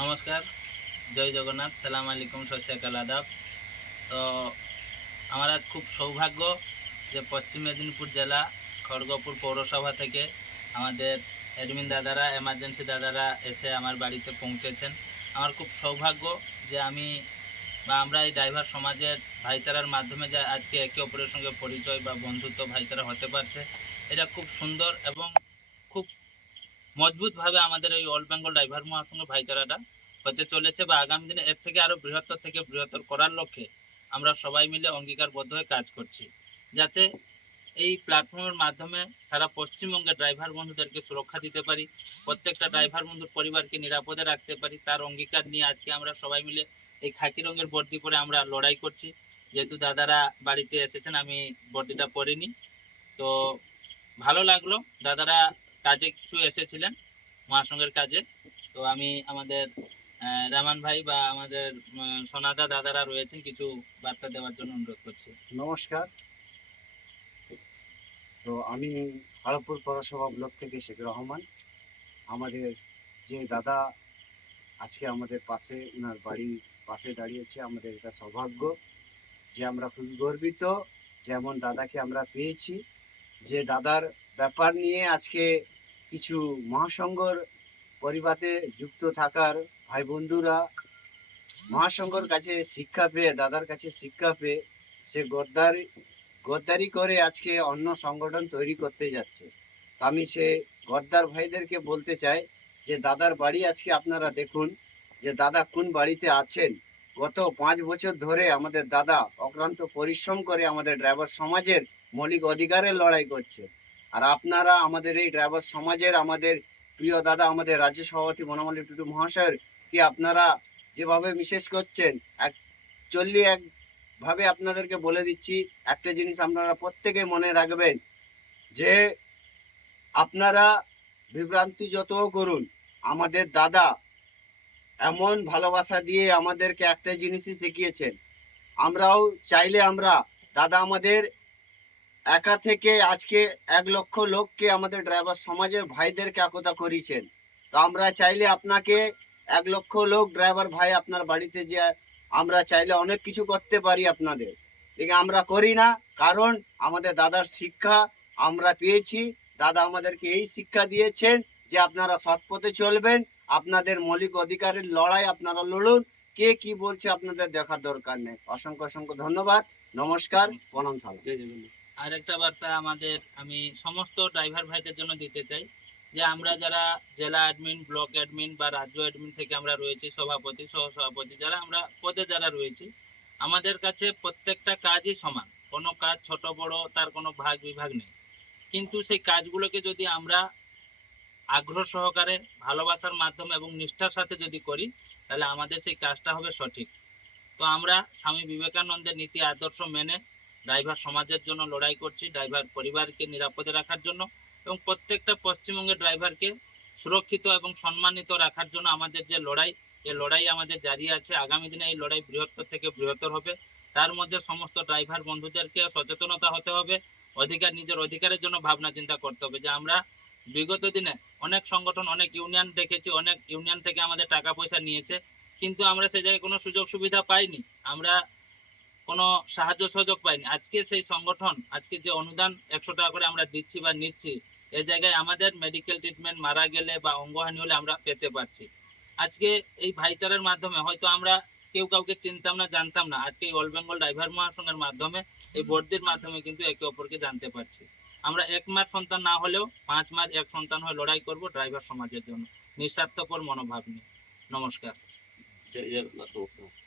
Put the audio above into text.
নমস্কার, জয় জগন্নাথ, সালাম আলাইকুম, সত শ্রী আকাল, আদাব। তো আমার আজ খুব সৌভাগ্য যে পশ্চিম মেদিনীপুর জেলা খড়গপুর পৌরসভা থেকে আমাদের অ্যাডমিন দাদারা, এমার্জেন্সি দাদারা এসে আমার বাড়িতে পৌঁছেছেন। আমার খুব সৌভাগ্য যে আমি বা আমরা এই ড্রাইভার সমাজের ভাইচারার মাধ্যমে যে আজকে একে অপরের সঙ্গে পরিচয় বা বন্ধুত্ব ভাইচারা হতে পারছে, এটা খুব সুন্দর এবং খুব মজবুতভাবে আমাদের এই অল বেঙ্গল ড্রাইভার মহাসংঘ ভাইচারাটা হতে চলেছে বা আগামী দিনে এর থেকে আরও বৃহত্তর থেকে বৃহত্তর করার লক্ষ্যে আমরা সবাই মিলে অঙ্গীকারবদ্ধ হয়ে কাজ করছি, যাতে এই প্ল্যাটফর্মের মাধ্যমে সারা পশ্চিমবঙ্গের ড্রাইভার বন্ধুদেরকে সুরক্ষা দিতে পারি, প্রত্যেকটা ড্রাইভার বন্ধুর পরিবারকে নিরাপদে রাখতে পারি। তার অঙ্গীকার নিয়ে আজকে আমরা সবাই মিলে এই খাকি রঙের বর্দি পরে আমরা লড়াই করছি। যেহেতু দাদারা বাড়িতে এসেছেন, আমি বর্দিটা পরিনি, তো ভালো লাগলো। দাদারা কাজে কিছু এসেছিলেন, মহাসংঘের কাজে। তো আমি আমাদের রামান ভাই বা আমাদের সোনাদা দাদারা রয়েছেন, কিছু বার্তা দেওয়ার জন্য অনুরোধ করছি। নমস্কার। তো আমি খড়গপুর পৌরসভা ব্লক থেকে শেখ রহমান। আমাদের যে দাদা আজকে আমাদের পাশে, ওনার বাড়ির পাশে দাঁড়িয়েছে, আমাদের এটা সৌভাগ্য যে আমরা খুবই গর্বিত যেমন দাদাকে আমরা পেয়েছি। যে দাদার ব্যাপার নিয়ে আজকে কিছু মহাসংঘর পরিবারে যুক্ত থাকার ভাই বন্ধুরা মহাসংঘর কাছে শিক্ষা পেয়ে, দাদার কাছে শিক্ষা পেয়ে সে গদ্দারি করে আজকে অন্য সংগঠন তৈরি করতে যাচ্ছে। আমি সে গদ্দার ভাইদেরকে বলতে চাই যে দাদার বাড়ি আজকে আপনারা দেখুন যে দাদা কোন বাড়িতে আছেন। গত 5 বছর ধরে আমাদের দাদা অক্লান্ত পরিশ্রম করে আমাদের ড্রাইভার সমাজের মৌলিক অধিকারের লড়াই করছে। আর আপনারা আমাদের এই ড্রাইভার সমাজের আমাদের প্রিয় দাদা, আমাদের রাজ্য সভাপতি বনমালী টুডু মহাশয়ের কি আপনারা যেভাবে মিসেস করছেন, অ্যাকচুয়ালি ভাবে আপনাদেরকে বলে দিচ্ছি একটা জিনিস আপনারা প্রত্যেকে মনে রাখবেন যে আপনারা বিভ্রান্তি যত করুন, আমাদের দাদা এমন ভালোবাসা দিয়ে আমাদেরকে একটা জিনিসই শিখিয়েছেন। আমরাও চাইলে আমরা দাদা আমাদের একা থেকে আজকে 1 লক্ষ লোককে আমাদের ড্রাইভার সমাজের ভাইদেরকে একতা করিয়েছেন। তো আমরা চাইলে আপনাকে 1 লক্ষ লোক ড্রাইভার ভাই আপনার বাড়িতে যে আমরা চাইলে অনেক কিছু করতে পারি আপনাদের, ঠিক আমরা করি না। কারণ আমাদের দাদার শিক্ষা আমরা পেয়েছি। দাদা আমাদেরকে এই শিক্ষা দিয়েছেন যে আপনারা সৎ পথে চলবেন, আপনাদের মৌলিক অধিকারের লড়াই আপনারা লড়ুন, কে কি বলছে আপনাদের দেখার দরকার নেই। অসংখ্য অসংখ্য ধন্যবাদ, নমস্কার, প্রণাম, সালাম। আর একটা বার্তা আমি সমস্ত ড্রাইভার ভাইদের জন্য দিতে চাই যে আমরা যারা জেলা অ্যাডমিন, ব্লক অ্যাডমিন বা রাজ্য অ্যাডমিন থেকে আমরা রয়েছি, সভাপতি, সহসভাপতি, যারা আমরা পদে যারা রয়েছি, আমাদের কাছে প্রত্যেকটা কাজই সমান। কোনো কাজ ছোট বড় তার কোনো ভাগ বিভাগ নেই, কিন্তু সেই কাজগুলোকে যদি আমরা আগ্রহ সহকারে, ভালোবাসার মাধ্যমে এবং নিষ্ঠার সাথে যদি করি, তাহলে আমাদের সেই কাজটা হবে সঠিক। তো আমরা স্বামী বিবেকানন্দের নীতি আদর্শ মেনে ড্রাইভার সমাজের জন্য লড়াই করছি, ড্রাইভার পরিবারকে নিরাপদে রাখার জন্য এবং প্রত্যেকটা পশ্চিমবঙ্গের ড্রাইভারকে সুরক্ষিত এবং সম্মানিত রাখার জন্য আমাদের যে লড়াই, এই লড়াই আমাদের জারি আছে। আগামী দিনে এই লড়াই বৃহত্তর থেকে বৃহত্তর হবে। তার মধ্যে সমস্ত ড্রাইভার বন্ধুদেরকে সচেতনতা হতে হবে, নিজের অধিকারের জন্য ভাবনা চিন্তা করতে হবে। যে আমরা বিগত দিনে অনেক সংগঠন, অনেক ইউনিয়ন দেখেছি, অনেক ইউনিয়ন থেকে আমাদের টাকা পয়সা নিয়েছে, কিন্তু আমরা সে জায়গায় কোনো সুযোগ সুবিধা পাইনি, আমরা কোনো সাহায্য সহযোগ পাইনি। আজকে সেই সংগঠন, আজকে যে অনুদান 100 টাকা করে আমরা দিচ্ছি বা নিচ্ছি, এ জায়গায় আমাদের মেডিকেল ট্রিটমেন্ট, মারা গেলে বা অঙ্গহানি হলে আমরা পেতে পারছি। আজকে এই ভাইচারার মাধ্যমে হয়তো আমরা কেউ কাউকে চিনতাম না, জানতাম না, আজকে এই অল বেঙ্গল ড্রাইভার মহাসংঘের মাধ্যমে, এই বর্দির মাধ্যমে কিন্তু একে অপরকে জানতে পারছি। আমরা 1 মাস সন্তান না হলেও 5 মাস এক সন্তান হয়ে লড়াই করব ড্রাইভার সমাজের জন্য, নিঃস্বার্থপর মনোভাব নিয়ে। নমস্কার। জয় জগন্নাথ। নমস্কার।